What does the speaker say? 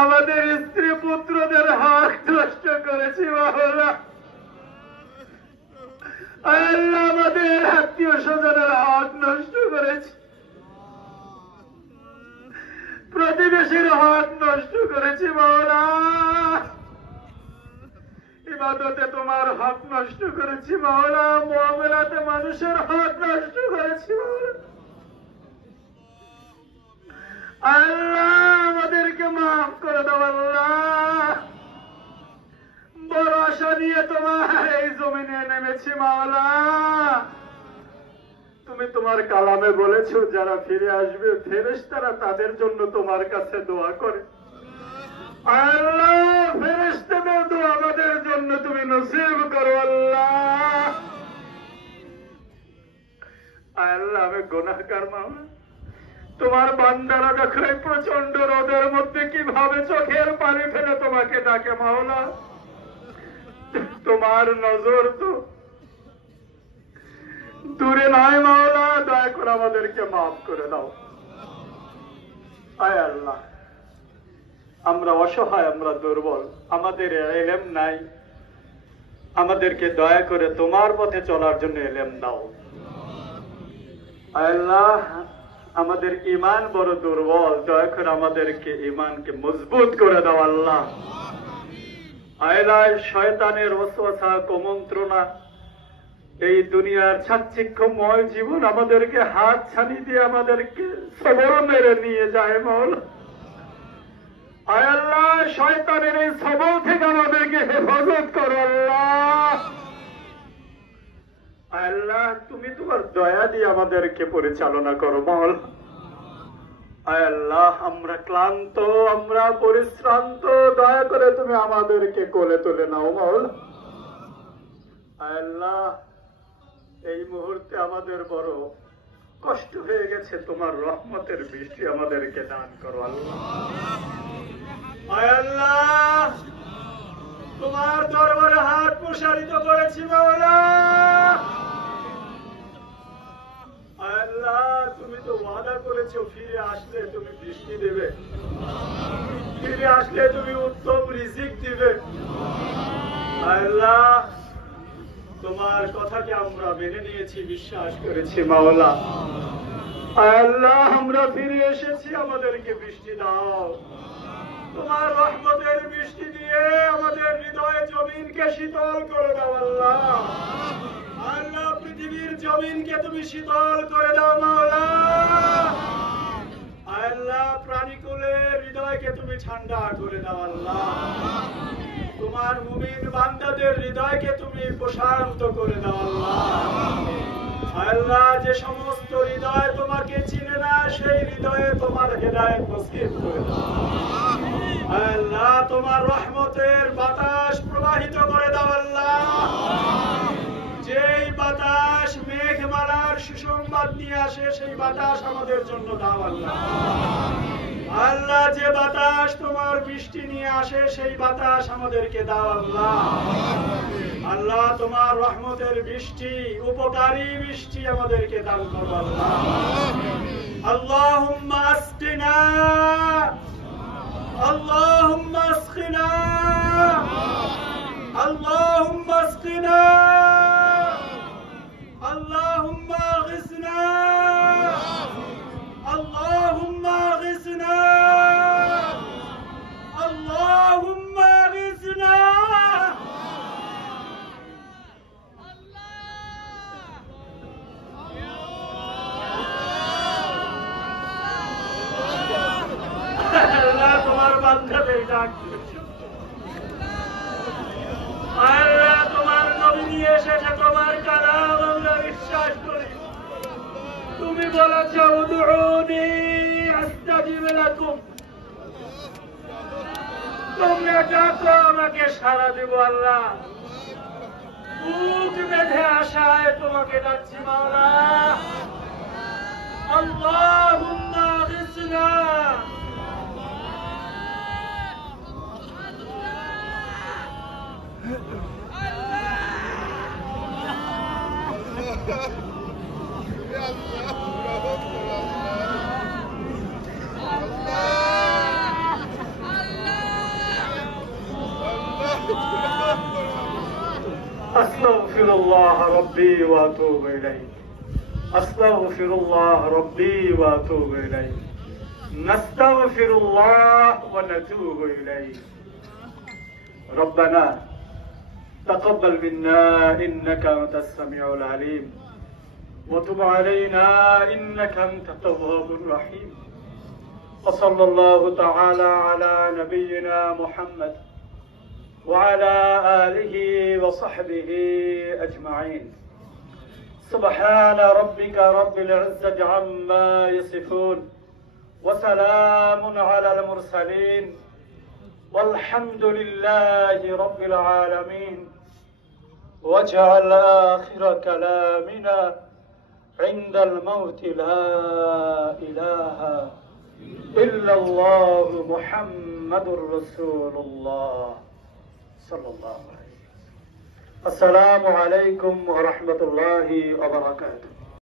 আমাদের স্ত্রী পুত্রদের হক নষ্ট করেছি মাওলা। আল্লাহ আমাদের আত্মীয় স্বজনের হক নষ্ট করেছি, প্রতিবেশীর হক নষ্ট করেছি মাওলা। ইবাদতে তোমার হক নষ্ট করেছি মাওলা, মুআমালাতে মানুষের হক নষ্ট করেছি মাওলা। আল্লাহ আমাদেরকে মাফ করে দাও আল্লাহ। বড় আশা নিয়ে তোমার এই জমিনে নেমেছি মাওলা। তুমি তোমার কালামে বলেছো যারা ফিরে আসবে ফেরেশতারা তাদের জন্য তোমার কাছে দোয়া করে। আল্লাহ ফেরেশতাদের দোয়া আমাদের জন্য তুমি নসিব করো আল্লাহ। আল্লাহ আমি গুনাহগার মাওলা, তোমার বান্দারা দেখো প্রচন্ড রোদের মধ্যে কিভাবে চোখের পানি ফেলে তোমাকে ডাকে মাওলা। তোমার নজর তো দূরে নয় মাওলা, দয়া করে আমাদেরকে মাফ করে দাও। আয় আল্লাহ আমরা অসহায়, আমরা দুর্বল, আমাদের ইলম নাই, আমাদেরকে দয়া করে তোমার পথে চলার জন্য ইলম দাও। আয় আল্লাহ আমাদের ঈমান বড় দুর্বল, দয়া করে আমাদেরকে ঈমানকে মজবুত করে দাও আল্লাহ। আল্লাহ শয়তানের ওয়াসওয়াসা কুমন্ত্রণা, এই দুনিয়ার চাকচিক্যময় জীবন আমাদেরকে হাত ছানি দিয়ে আমাদেরকে সবর মেরে নিয়ে যায় মাওলা। আয় আল্লাহ শয়তানের এই সবল থেকে আমাদেরকে হেফাজত করো আল্লাহ। আল্লাহ তুমি তোমার দয়া দিয়ে আমাদেরকে পরিচালনা করো মাওলা। আয় আল্লাহ আমরা ক্লান্ত, আমরা পরিশ্রান্ত, দয়া করে তুমি আমাদেরকে কোলে তুলে নাও মাওলা। আয় আল্লাহ এই মুহূর্তে আমাদের বড় কষ্ট হয়ে গেছে, তোমার রহমতের বৃষ্টি আমাদেরকে দান করো আল্লাহ। আয় আল্লাহ তোমার দরবারে হাত প্রসারিত করেছি মাওলা। আল্লাহ তুমি তো ওয়াদা করেছো ফিরে আসলে তুমি বৃষ্টি দেবে, ফিরে আসলে তুমি উত্তম রিজিক দিবে। আল্লাহ তোমার কথাকে আমরা মেনে নিয়েছি, বিশ্বাস করেছি মাওলা। আল্লাহ আমরা ফিরে এসেছি, আমাদেরকে বৃষ্টি দাও। তোমার রহমতের বৃষ্টি দিয়ে আমাদের হৃদয়ে জমিনকে শীতল করে দাও আল্লাহ। আল্লাহ পৃথিবীর জমিনকে তুমি শীতল করে দাও মাওলা। আল্লাহ প্রাণীকুলের হৃদয়কে তুমি ঠান্ডা করে দাও আল্লাহ। তোমার মুমিন বান্দাদের হৃদয়কে তুমি প্রশান্ত করে দাও আল্লাহ। আল্লাহ যে সমস্ত হৃদয় তোমাকে চিনে না সেই হৃদয়ে তোমার হেদায়েত নসিব করে দাও আল্লাহ। তোমার রহমতের বাতাস প্রবাহিত করে দাও আল্লাহ। যেই বাতাস মেঘমালার সুসংবাদ নিয়ে আসে সেই বাতাস আমাদের জন্য দাও আল্লাহ। আল্লাহ যে বাতাস তোমার বৃষ্টি নিয়ে আসে সেই বাতাস আমাদেরকে দাও আল্লাহ। আল্লাহ তোমার রহমতের বৃষ্টি, উপকারী বৃষ্টি আমাদেরকে দান করো আল্লাহ। আল্লাহুম্মা আসকিনা, আল্লাহুম্মা আসকিনা, আল্লাহুম্মা আসকিনা, আল্লাহুম্মা আগিসনা, আল্লাহুম্মা আগিসনা, আল্লাহুম্মা আগিসনা। আল্লাহ তোমার বান্দাদের ডাক, আল্লাহ তোমার নবী নিয়ে এসেছে, তোমার কালাম আমরা বিশ্বাস করি। তুমি বলেছো উদউনি আস্তাজিব লাকুম, তোমরা ডাকো আমাকে সাড়া দেব আল্লাহ। বুক বেঁধে আশায় তোমাকে ডাকছি মাওলা। আল্লাহুম্মা আগিসনা, أستغفر الله ربي وأتوب إليه أستغفر الله ربي وأتوب إليه نستغفر الله ونتوب إليه ربنا تقبل منا إنك أنت السميع العليم وتب علينا إنك أنت التواب الرحيم وصلى الله تعالى على نبينا محمد وعلى آله وصحبه أجمعين سبحان ربك رب العزة عما يصفون وسلام على المرسلين والحمد لله رب العالمين واجعل آخر كلامنا عند الموت لا إله إلا الله محمد رسول الله صلى الله عليه وسلم السلام عليكم ورحمة الله وبركاته